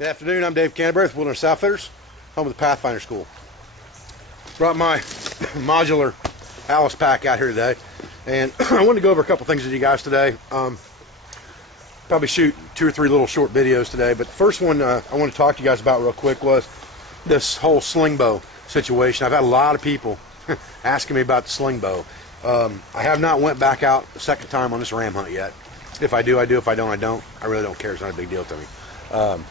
Good afternoon, I'm Dave Canterbury with Wilderness Outfitters, home of the Pathfinder School. Brought my modular Alice pack out here today, and I wanted to go over a couple things with you guys today. Probably shoot 2 or 3 little short videos today, but the first one I want to talk to you guys about real quick was this whole sling bow situation. I've had a lot of people asking me about the sling bow. I have not went back out a second time on this ram hunt yet. If I do, I do. If I don't, I don't. I really don't care. It's not a big deal to me.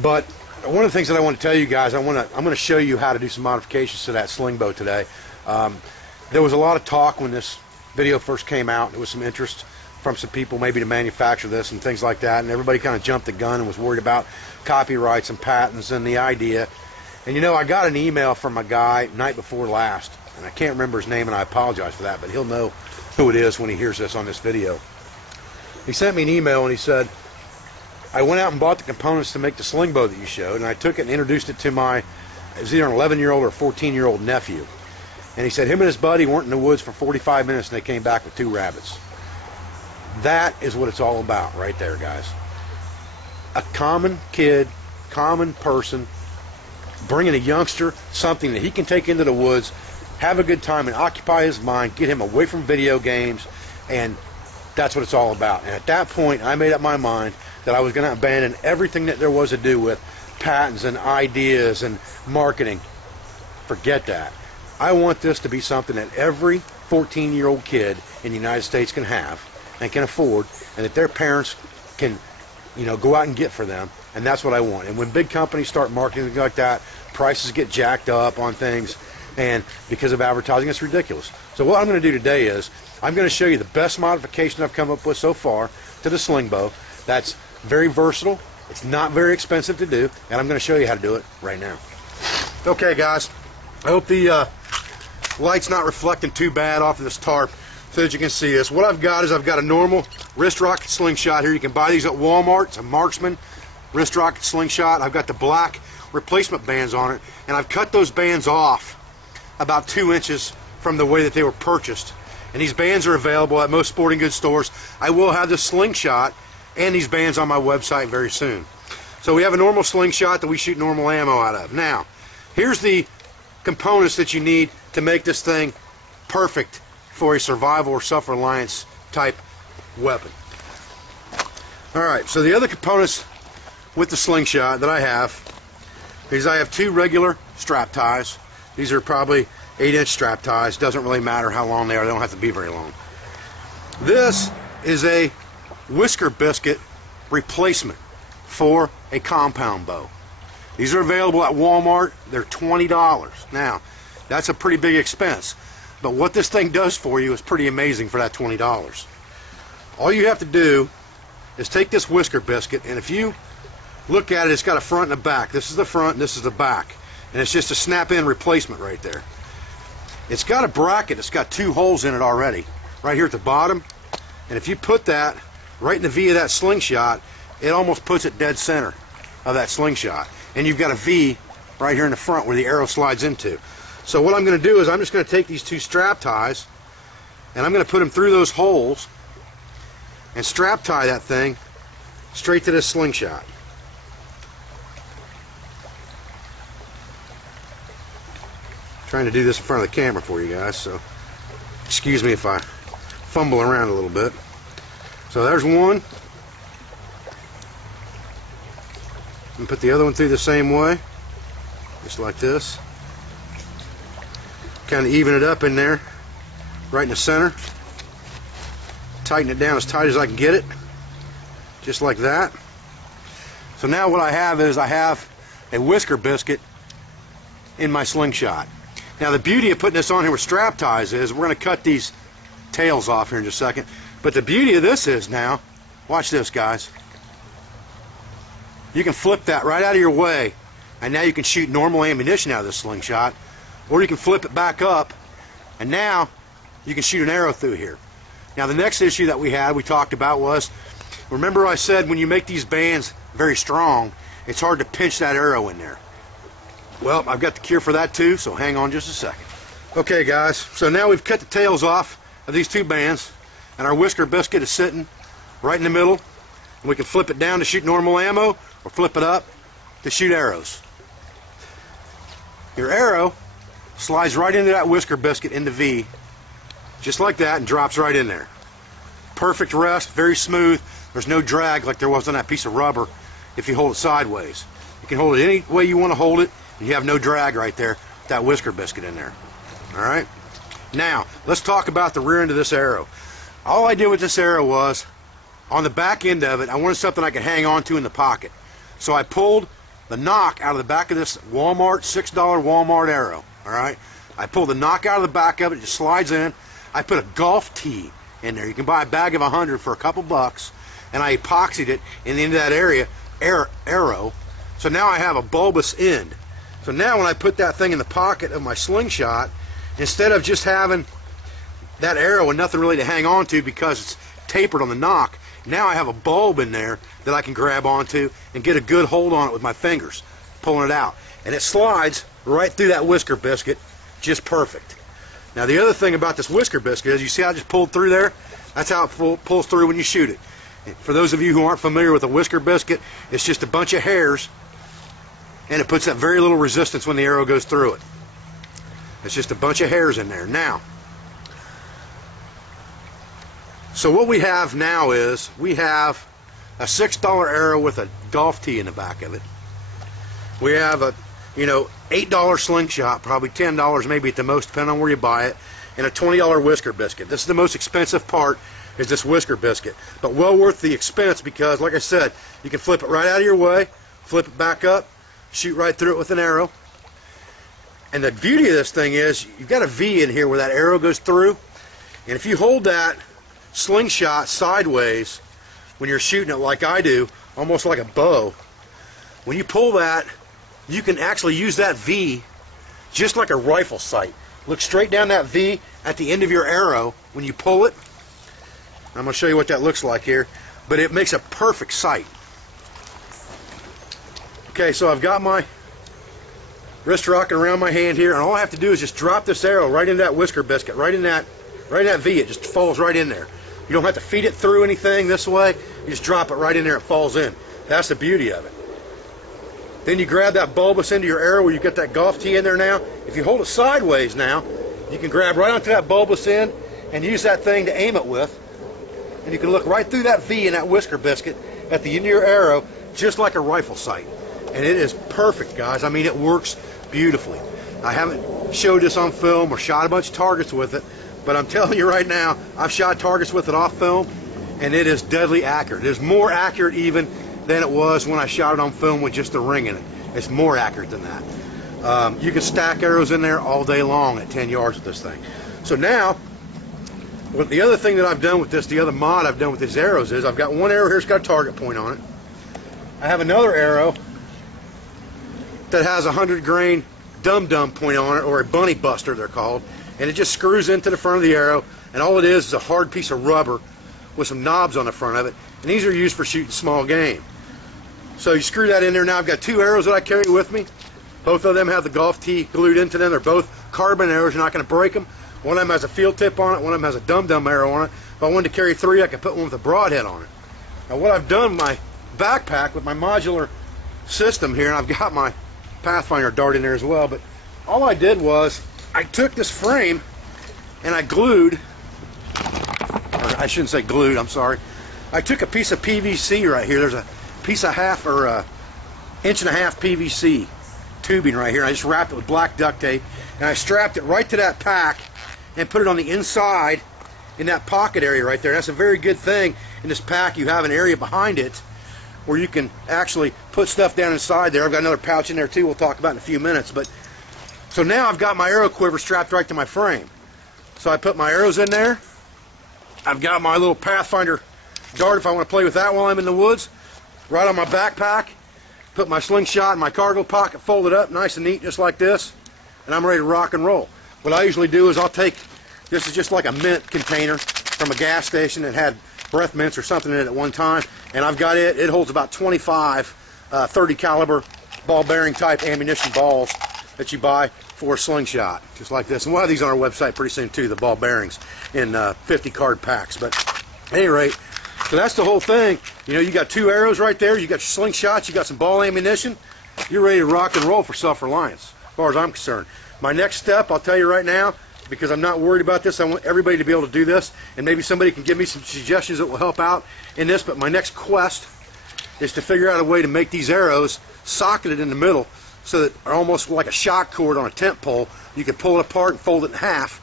But one of the things that I want to tell you guys, I'm going to show you how to do some modifications to that sling bow today. There was a lot of talk when this video first came out. There was some interest from some people maybe to manufacture this and things like that, and everybody kind of jumped the gun and was worried about copyrights and patents and the idea. And you know, I got an email from a guy night before last, and I can't remember his name, and I apologize for that, but he'll know who it is when he hears this on this video. He sent me an email and he said, I went out and bought the components to make the sling bow that you showed, and I took it and introduced it to my, it was either an 11-year-old or 14-year-old nephew. And he said him and his buddy weren't in the woods for 45 minutes and they came back with 2 rabbits. That is what it's all about right there, guys. A common kid, common person, bringing a youngster something that he can take into the woods, have a good time and occupy his mind, get him away from video games, and that's what it's all about. And at that point, I made up my mind that I was going to abandon everything that there was to do with patents and ideas and marketing. Forget that. I want this to be something that every 14-year-old kid in the United States can have and can afford, and that their parents can, you know, go out and get for them. And that's what I want. And when big companies start marketing things like that, prices get jacked up on things, and because of advertising, it's ridiculous. So what I'm going to do today is I'm going to show you the best modification I've come up with so far to the sling bow. That's very versatile. It's not very expensive to do, and I'm going to show you how to do it right now. Okay, guys, I hope the light's not reflecting too bad off of this tarp so that you can see this. What I've got is I've got a normal wrist rocket slingshot here. You can buy these at Walmart. It's a Marksman wrist rocket slingshot. I've got the black replacement bands on it, and I've cut those bands off about 2 inches from the way that they were purchased. And these bands are available at most sporting goods stores. I will have this slingshot and these bands on my website very soon. So we have a normal slingshot that we shoot normal ammo out of. Now, here's the components that you need to make this thing perfect for a survival or self-reliance type weapon. Alright, so the other components with the slingshot that I have is I have 2 regular strap ties. These are probably 8-inch strap ties. Doesn't really matter how long they are. They don't have to be very long. This is a whisker biscuit replacement for a compound bow. These are available at Walmart. They're $20. Now, that's a pretty big expense. But what this thing does for you is pretty amazing for that $20. All you have to do is take this whisker biscuit, and if you look at it, it's got a front and a back. This is the front and this is the back. And it's just a snap-in replacement right there. It's got a bracket. It's got 2 holes in it already, right here at the bottom. And if you put that right in the V of that slingshot, it almost puts it dead center of that slingshot. And you've got a V right here in the front where the arrow slides into. So what I'm going to do is I'm just going to take these 2 strap ties and I'm going to put them through those holes and strap tie that thing straight to this slingshot. Trying to do this in front of the camera for you guys, so excuse me if I fumble around a little bit. So there's one. And put the other one through the same way, just like this. Kind of even it up in there, right in the center. Tighten it down as tight as I can get it, just like that. So now what I have is I have a whisker biscuit in my slingshot. Now the beauty of putting this on here with strap ties is we're going to cut these tails off here in just a second. But the beauty of this is now, watch this, guys. You can flip that right out of your way, and now you can shoot normal ammunition out of this slingshot, or you can flip it back up, and now you can shoot an arrow through here. Now the next issue that we talked about was, remember I said when you make these bands very strong, it's hard to pinch that arrow in there. Well, I've got the cure for that too, so hang on just a second. Okay guys, so now we've cut the tails off of these 2 bands, and our whisker biscuit is sitting right in the middle And we can flip it down to shoot normal ammo or flip it up to shoot arrows. Your arrow slides right into that whisker biscuit into V, just like that, and drops right in there. Perfect rest, very smooth. There's no drag like there was on that piece of rubber if you hold it sideways. You can hold it any way you want to hold it, and you have no drag right there with that whisker biscuit in there. Alright? Now, let's talk about the rear end of this arrow. All I did with this arrow was, on the back end of it, I wanted something I could hang on to in the pocket. So I pulled the knock out of the back of this Walmart, $6 Walmart arrow. Alright? I pulled the knock out of the back of it, it just slides in. I put a golf tee in there. You can buy a bag of 100 for a couple bucks. And I epoxied it in the end of that arrow. So now I have a bulbous end. So now when I put that thing in the pocket of my slingshot, instead of just having that arrow and nothing really to hang on to because it's tapered on the knock, now I have a bulb in there that I can grab onto and get a good hold on it with my fingers, pulling it out. And it slides right through that whisker biscuit just perfect. Now the other thing about this whisker biscuit is, you see how I just pulled through there? That's how it pulls through when you shoot it. And for those of you who aren't familiar with a whisker biscuit, it's just a bunch of hairs, and it puts that very little resistance when the arrow goes through it. It's just a bunch of hairs in there. Now, so what we have now is, we have a $6 arrow with a golf tee in the back of it. We have a, $8 slingshot, probably $10 maybe at the most, depending on where you buy it, and a $20 whisker biscuit. This is the most expensive part, is this whisker biscuit, but well worth the expense because, like I said, you can flip it right out of your way, flip it back up, shoot right through it with an arrow. And the beauty of this thing is, you've got a V in here where that arrow goes through, and if you hold that slingshot sideways when you're shooting it like I do, almost like a bow, when you pull that, you can actually use that V just like a rifle sight. Look straight down that V at the end of your arrow when you pull it. I'm going to show you what that looks like here, but it makes a perfect sight. Okay, so I've got my wrist rocking around my hand here, and all I have to do is just drop this arrow right into that whisker biscuit, right in that V. It just falls right in there. You don't have to feed it through anything this way. You just drop it right in there, it falls in. That's the beauty of it. Then you grab that bulbous end of your arrow where you get that golf tee in there now. If you hold it sideways now, you can grab right onto that bulbous end and use that thing to aim it with. And you can look right through that V in that whisker biscuit at the end of your arrow, just like a rifle sight. And it is perfect, guys. I mean, it works beautifully. I haven't showed this on film or shot a bunch of targets with it, but I'm telling you right now, I've shot targets with it off film, and it is deadly accurate. It is more accurate even than it was when I shot it on film with just the ring in it. It's more accurate than that. You can stack arrows in there all day long at 10 yards with this thing. So now, well, the other thing that I've done with this, the other mod I've done with these arrows is, I've got one arrow here that's got a target point on it. I have another arrow that has a 100 grain dum-dum point on it, or a bunny buster they're called, and it just screws into the front of the arrow, and all it is a hard piece of rubber with some knobs on the front of it, and these are used for shooting small game. So you screw that in there. Now I've got two arrows that I carry with me. Both of them have the golf tee glued into them. They're both carbon arrows. You're not going to break them. One of them has a field tip on it. One of them has a dum-dum arrow on it. If I wanted to carry three, I could put one with a broadhead on it. Now what I've done with my backpack with my modular system here, and I've got my Pathfinder dart in there as well, but all I did was I took this frame and I glued, or I shouldn't say glued, I'm sorry. I took a piece of PVC right here. There's a piece of half or a inch and a half PVC tubing right here. I just wrapped it with black duct tape and I strapped it right to that pack and put it on the inside in that pocket area right there. That's a very good thing in this pack. You have an area behind it where you can actually put stuff down inside there. I've got another pouch in there too we'll talk about in a few minutes. But so now I've got my arrow quiver strapped right to my frame. So I put my arrows in there. I've got my little Pathfinder dart if I want to play with that while I'm in the woods. Right on my backpack. Put my slingshot in my cargo pocket, fold it up nice and neat just like this, and I'm ready to rock and roll. What I usually do is I'll take, this is just like a mint container from a gas station that had breath mints or something in it at one time, and I've got it holds about 25 30 caliber ball bearing type ammunition balls that you buy for a slingshot, just like this. And we'll have these on our website pretty soon too, the ball bearings in 50 card packs. But at any rate, So that's the whole thing. You know, you got 2 arrows right there, you got your slingshots, you got some ball ammunition. You're ready to rock and roll for self-reliance, as far as I'm concerned. My next step, I'll tell you right now, because I'm not worried about this, I want everybody to be able to do this, and maybe somebody can give me some suggestions that will help out in this, but my next quest is to figure out a way to make these arrows socketed in the middle so that are almost like a shock cord on a tent pole. You can pull it apart and fold it in half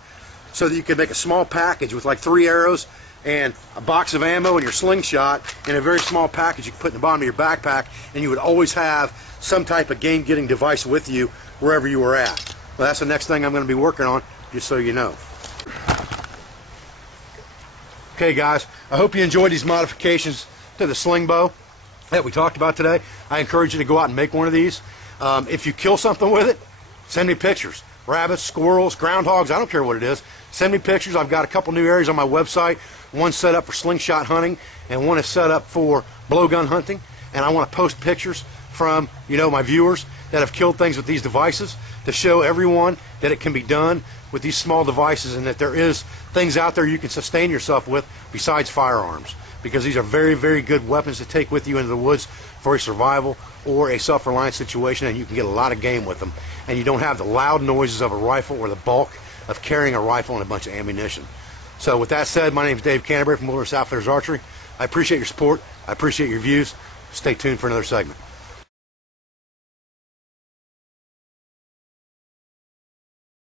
so that you can make a small package with like 3 arrows and a box of ammo and your slingshot in a very small package you can put in the bottom of your backpack, and you would always have some type of game-getting device with you wherever you were at. Well, that's the next thing I'm going to be working on, just so you know. Okay guys, I hope you enjoyed these modifications to the sling bow that we talked about today. I encourage you to go out and make one of these. If you kill something with it, send me pictures. Rabbits, squirrels, groundhogs, I don't care what it is. Send me pictures. I've got a couple new areas on my website. One set up for slingshot hunting and one is set up for blowgun hunting. And I want to post pictures from, you know, my viewers that have killed things with these devices to show everyone that it can be done with these small devices, and that there is things out there you can sustain yourself with besides firearms, because these are very, very good weapons to take with you into the woods for a survival or a self-reliance situation, and you can get a lot of game with them, and you don't have the loud noises of a rifle or the bulk of carrying a rifle and a bunch of ammunition. So with that said, my name is Dave Canterbury from Wilderness Outfitters Archery. I appreciate your support. I appreciate your views. Stay tuned for another segment.